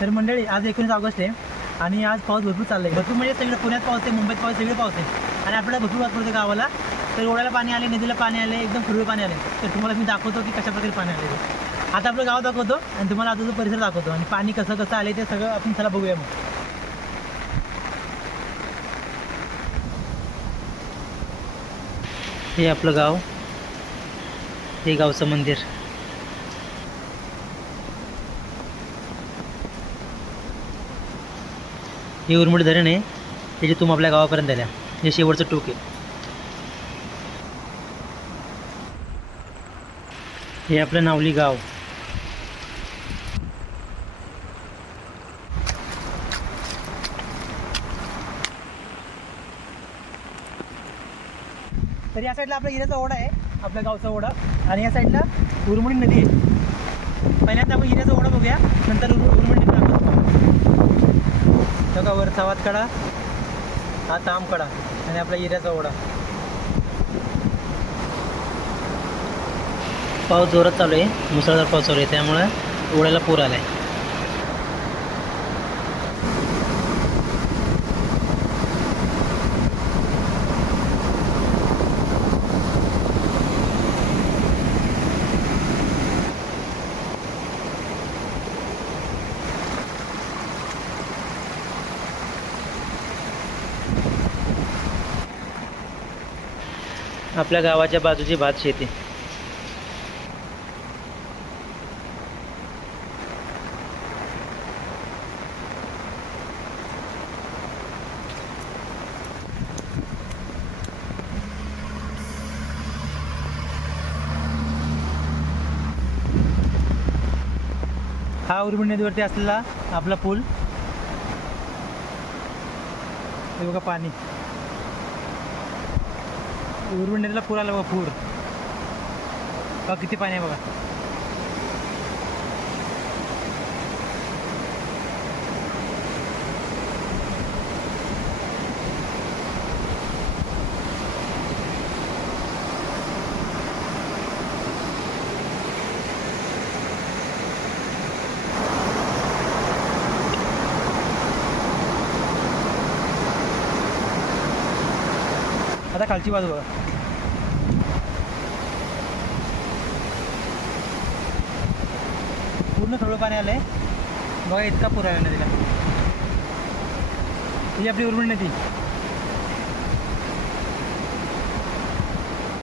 तर मंडळी आज एकोणीस ऑगस्ट आहे आणि आज पाऊस भरपूर चाललाय. भरपूर म्हणजे सगळं पुण्यात पाऊस आहे मुंबईत पाऊस सगळे पाऊस आहे. आणि आपल्याला भरपूर वापरतो गावाला. तर ओढ्याला पाणी आले नदीला पाणी आले एकदम पूर्वी पाणी आले तर तुम्हाला मी दाखवतो की कशा प्रकारे पाणी आले आता आपलं गाव दाखवतो आणि तुम्हाला आता जो परिसर दाखवतो. आणि पाणी कसं कसं आले ते सगळं आपण चला बघूया मग. हे आपलं गाव. हे गावचं मंदिर. हे उरमुडी धरण आहे त्याची तुम आपल्या गावापर्यंत आल्या हे शेवटचं टोक आहे. हे आपलं नावली गाव. तर या साईडला आपला हिऱ्याचा ओढा आहे आपल्या गावचा ओढा. आणि या साईडला उरमणी नदी आहे. पहिल्यांदा आपण हिऱ्याचा ओढा बघूया नंतर उर नदी दाखवतो बघा सावात कडा हा ताम कडा आणि आपला हिऱ्याचा ओढा. पाऊस जोरात चालू आहे मुसळधार पाऊस चालू आहे त्यामुळे ओढ्याला पूर आलाय. आपल्या गावाच्या बाजूची भात शेती. हा उर्मिळ नदीवरती असलेला आपला पूल. हे बघा पाणी. उर्मिळ नदीला पूर आला बघा पूर. बघा किती पाणी आहे बघा. आता खालची बाजू बघा. पूर्ण थोडं पाणी आलंय. बघा इतका पूर आहे नदीला. ही आपली उर्मिण नदी.